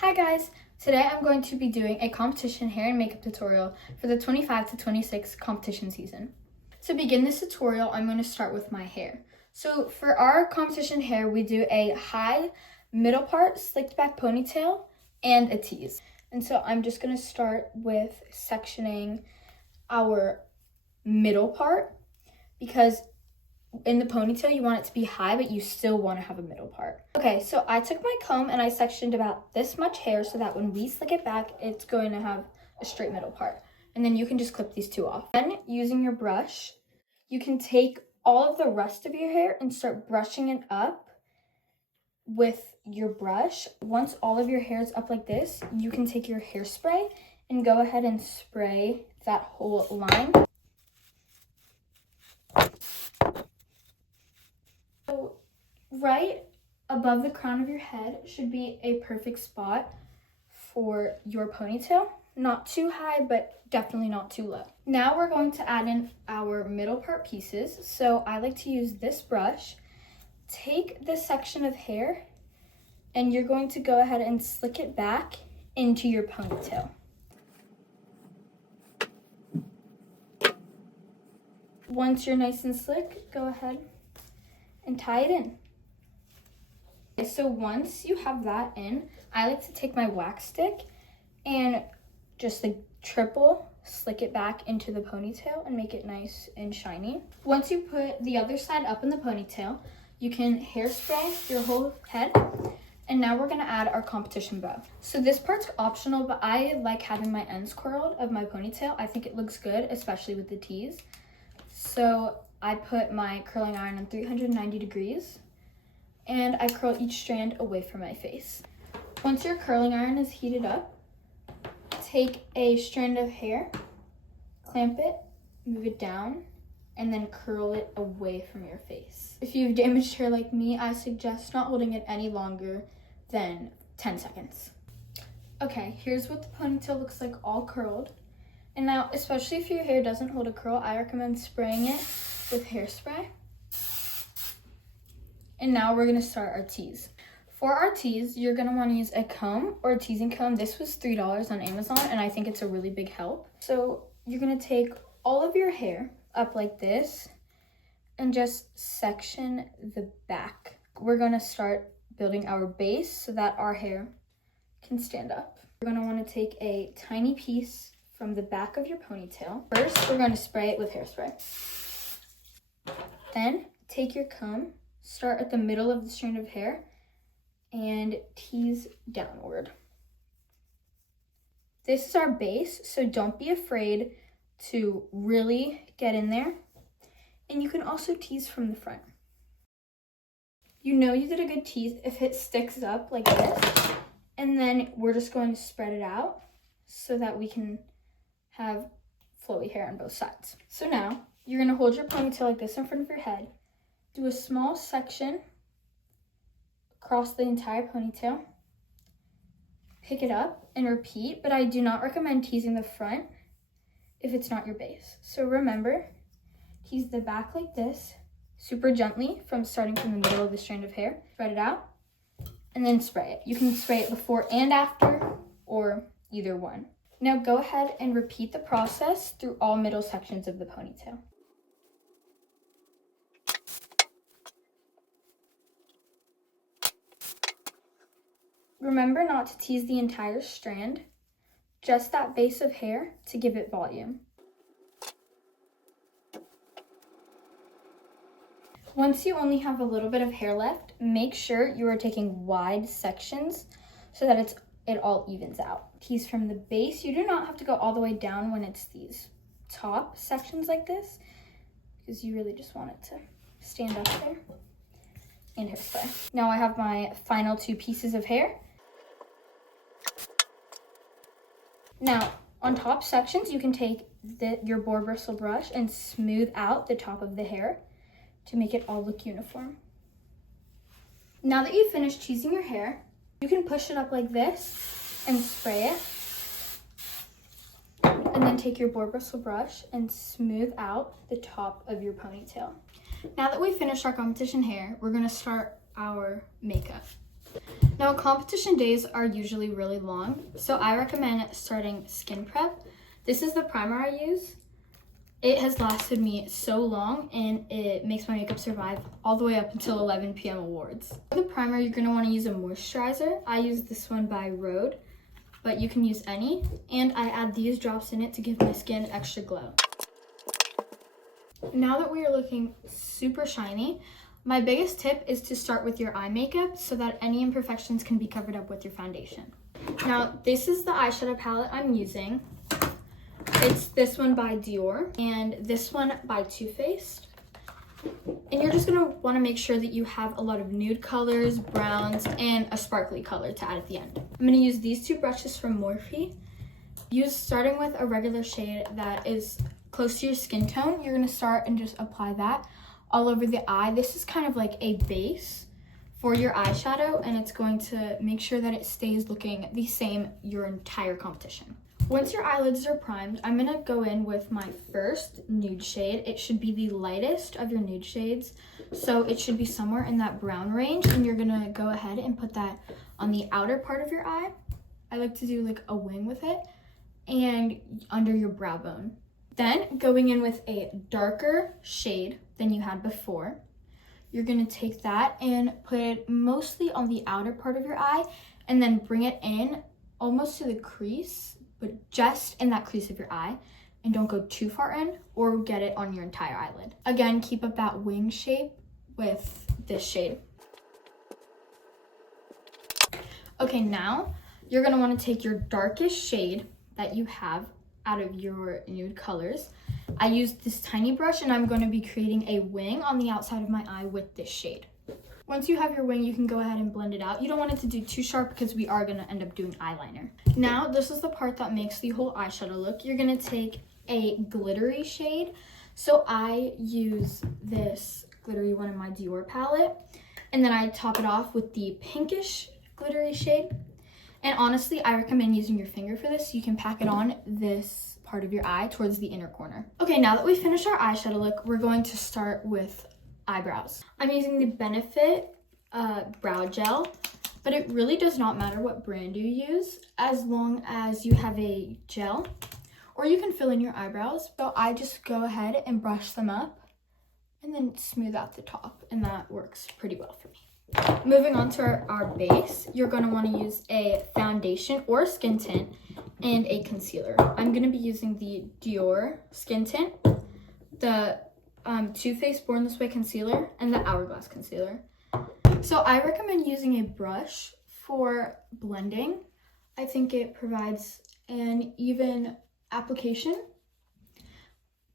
Hi guys! Today I'm going to be doing a competition hair and makeup tutorial for the 25 to 26 competition season. To begin this tutorial, I'm going to start with my hair. So for our competition hair, we do a high middle part slicked back ponytail and a tease. And so I'm just going to start with sectioning our middle part because in the ponytail, you want it to be high, but you still want to have a middle part. Okay, so I took my comb and I sectioned about this much hair so that when we slick it back, it's going to have a straight middle part. And then you can just clip these two off. Then, using your brush, you can take all of the rest of your hair and start brushing it up with your brush. Once all of your hair is up like this, you can take your hairspray and go ahead and spray that whole line. So right above the crown of your head should be a perfect spot for your ponytail. Not too high, but definitely not too low. Now we're going to add in our middle part pieces. So I like to use this brush. Take this section of hair and you're going to go ahead and slick it back into your ponytail. Once you're nice and slick, go ahead and tie it in. Okay, so once you have that in, I like to take my wax stick and just like triple slick it back into the ponytail and make it nice and shiny. Once you put the other side up in the ponytail, you can hairspray your whole head. And now we're gonna add our competition bow. So this part's optional, but I like having my ends curled of my ponytail. I think it looks good, especially with the tease. So I put my curling iron on 390 degrees and I curl each strand away from my face. Once your curling iron is heated up, take a strand of hair, clamp it, move it down, and then curl it away from your face. If you have damaged hair like me, I suggest not holding it any longer than 10 seconds. Okay, here's what the ponytail looks like all curled. And now, especially if your hair doesn't hold a curl, I recommend spraying it with hairspray. And now we're gonna start our tease. For our tease, you're gonna wanna use a comb or a teasing comb. This was $3 on Amazon, and I think it's a really big help. So you're gonna take all of your hair up like this and just section the back. We're gonna start building our base so that our hair can stand up. We're gonna wanna take a tiny piece from the back of your ponytail. First, we're going to spray it with hairspray. Then, take your comb, start at the middle of the strand of hair, and tease downward. This is our base, so don't be afraid to really get in there. And you can also tease from the front. You know you did a good tease if it sticks up like this. And then we're just going to spread it out so that we can have flowy hair on both sides. So now, you're gonna hold your ponytail like this in front of your head, do a small section across the entire ponytail, pick it up and repeat, but I do not recommend teasing the front if it's not your base. So remember, tease the back like this, super gently starting from the middle of the strand of hair, spread it out, and then spray it. You can spray it before and after, or either one. Now go ahead and repeat the process through all middle sections of the ponytail. Remember not to tease the entire strand, just that base of hair to give it volume. Once you only have a little bit of hair left, make sure you are taking wide sections so that it all evens out. Tease from the base. You do not have to go all the way down when it's these top sections like this, because you really just want it to stand up there. And hairspray. Now I have my final two pieces of hair. Now, on top sections, you can take your boar bristle brush and smooth out the top of the hair to make it all look uniform. Now that you've finished teasing your hair, you can push it up like this and spray it. And then take your boar bristle brush and smooth out the top of your ponytail. Now that we've finished our competition hair, we're gonna start our makeup. Now, competition days are usually really long, so I recommend starting skin prep. This is the primer I use. It has lasted me so long, and it makes my makeup survive all the way up until 11 p.m. awards. For the primer, you're going to want to use a moisturizer. I use this one by Rhode, but you can use any. And I add these drops in it to give my skin extra glow. Now that we are looking super shiny, my biggest tip is to start with your eye makeup so that any imperfections can be covered up with your foundation. Now, this is the eyeshadow palette I'm using. It's this one by Dior and this one by Too Faced. And you're just gonna wanna make sure that you have a lot of nude colors, browns, and a sparkly color to add at the end. I'm gonna use these two brushes from Morphe. Starting with a regular shade that is close to your skin tone, you're gonna start and just apply that all over the eye. This is kind of like a base for your eyeshadow, and it's going to make sure that it stays looking the same your entire competition. Once your eyelids are primed, I'm gonna go in with my first nude shade. It should be the lightest of your nude shades, so it should be somewhere in that brown range, and you're gonna go ahead and put that on the outer part of your eye. I like to do like a wing with it, and under your brow bone. Then going in with a darker shade than you had before, you're gonna take that and put it mostly on the outer part of your eye, and then bring it in almost to the crease, but just in that crease of your eye, and don't go too far in or get it on your entire eyelid. Again, keep up that wing shape with this shade. Okay, now you're gonna wanna take your darkest shade that you have out of your nude colors. I used this tiny brush, and I'm gonna be creating a wing on the outside of my eye with this shade. Once you have your wing, you can go ahead and blend it out. You don't want it to do too sharp because we are gonna end up doing eyeliner. Now, this is the part that makes the whole eyeshadow look. You're gonna take a glittery shade. So I use this glittery one in my Dior palette, and then I top it off with the pinkish glittery shade. And honestly, I recommend using your finger for this. You can pack it on this part of your eye towards the inner corner. Okay, now that we finished our eyeshadow look, we're going to start with eyebrows. I'm using the Benefit brow gel, but it really does not matter what brand you use as long as you have a gel, or you can fill in your eyebrows. So I just go ahead and brush them up and then smooth out the top, and that works pretty well for me. Moving on to our base, you're going to want to use a foundation or skin tint and a concealer. I'm going to be using the Dior skin tint, the Too Faced Born This Way concealer, and the Hourglass concealer. So I recommend using a brush for blending. I think it provides an even application,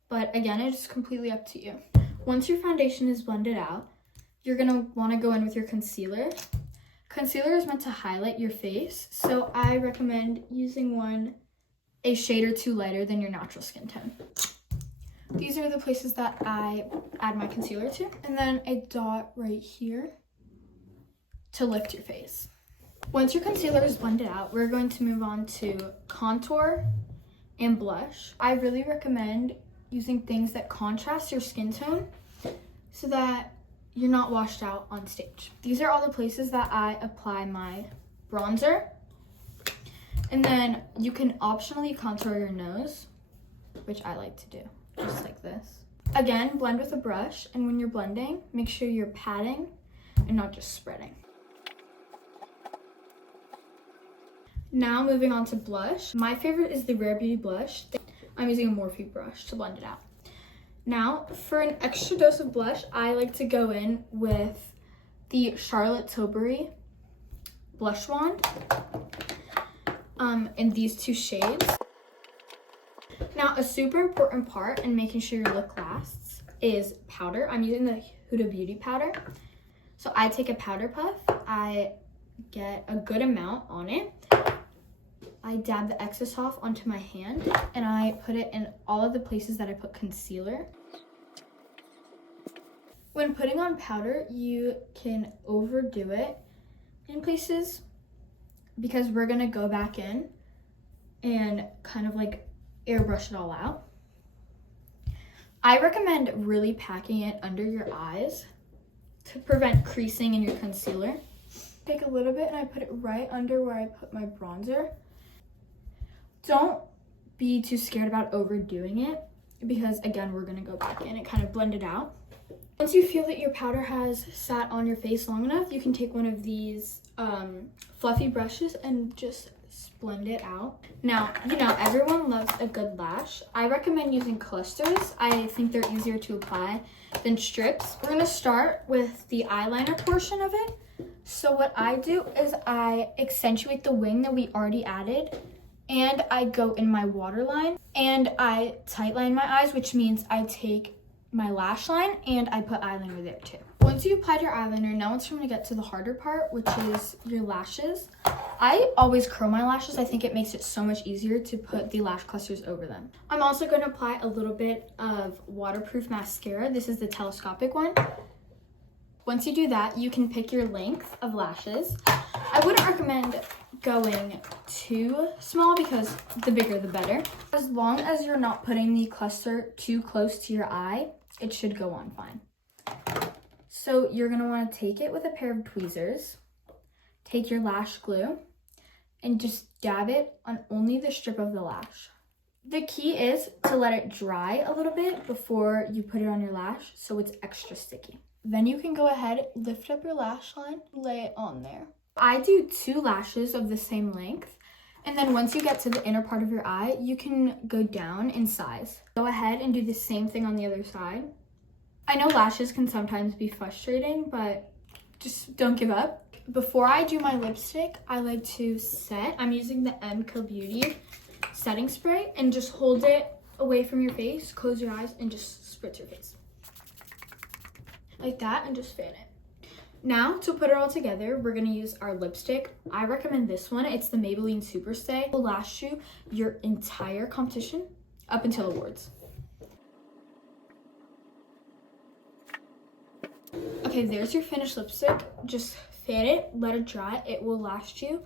but again, it's completely up to you. Once your foundation is blended out, you're gonna wanna go in with your concealer. Concealer is meant to highlight your face, so I recommend using a shade or two lighter than your natural skin tone. These are the places that I add my concealer to, and then a dot right here to lift your face. Once your concealer is blended out, we're going to move on to contour and blush. I really recommend using things that contrast your skin tone so that you're not washed out on stage. These are all the places that I apply my bronzer. And then you can optionally contour your nose, which I like to do, just like this. Again, blend with a brush, and when you're blending, make sure you're patting and not just spreading. Now moving on to blush. My favorite is the Rare Beauty blush. I'm using a Morphe brush to blend it out. Now, for an extra dose of blush, I like to go in with the Charlotte Tilbury blush wand in these two shades. Now, a super important part in making sure your look lasts is powder. I'm using the Huda Beauty powder. So I take a powder puff, I get a good amount on it. I dab the excess off onto my hand, and I put it in all of the places that I put concealer. When putting on powder, you can overdo it in places because we're gonna go back in and kind of like airbrush it all out. I recommend really packing it under your eyes to prevent creasing in your concealer. Take a little bit and I put it right under where I put my bronzer. Don't be too scared about overdoing it because again, we're gonna go back in and kind of blend it out. Once you feel that your powder has sat on your face long enough, you can take one of these fluffy brushes and just blend it out. Now, you know, everyone loves a good lash. I recommend using clusters. I think they're easier to apply than strips. We're gonna start with the eyeliner portion of it. So what I do is I accentuate the wing that we already added, and I go in my waterline and I tightline my eyes, which means I take my lash line and I put eyeliner there too. Once you applied your eyeliner, now it's time to get to the harder part, which is your lashes. I always curl my lashes. I think it makes it so much easier to put the lash clusters over them. I'm also going to apply a little bit of waterproof mascara. This is the telescopic one. Once you do that, you can pick your length of lashes. I wouldn't recommend going too small because the bigger the better. As long as you're not putting the cluster too close to your eye, it should go on fine. So you're gonna wanna take it with a pair of tweezers, take your lash glue, and just dab it on only the strip of the lash. The key is to let it dry a little bit before you put it on your lash so it's extra sticky. Then you can go ahead, lift up your lash line, lay it on there. I do 2 lashes of the same length, and then once you get to the inner part of your eye, you can go down in size. Go ahead and do the same thing on the other side. I know lashes can sometimes be frustrating, but just don't give up. Before I do my lipstick, I like to set. I'm using the MCO Beauty setting spray, and just hold it away from your face, close your eyes, and just spritz your face. Like that, and just fan it. Now, to put it all together, we're gonna use our lipstick. I recommend this one. It's the Maybelline Superstay. It will last you your entire competition up until awards. Okay, there's your finished lipstick. Just fan it, let it dry. It will last you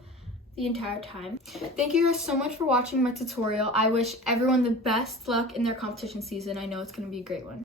the entire time. Thank you guys so much for watching my tutorial. I wish everyone the best luck in their competition season. I know it's gonna be a great one.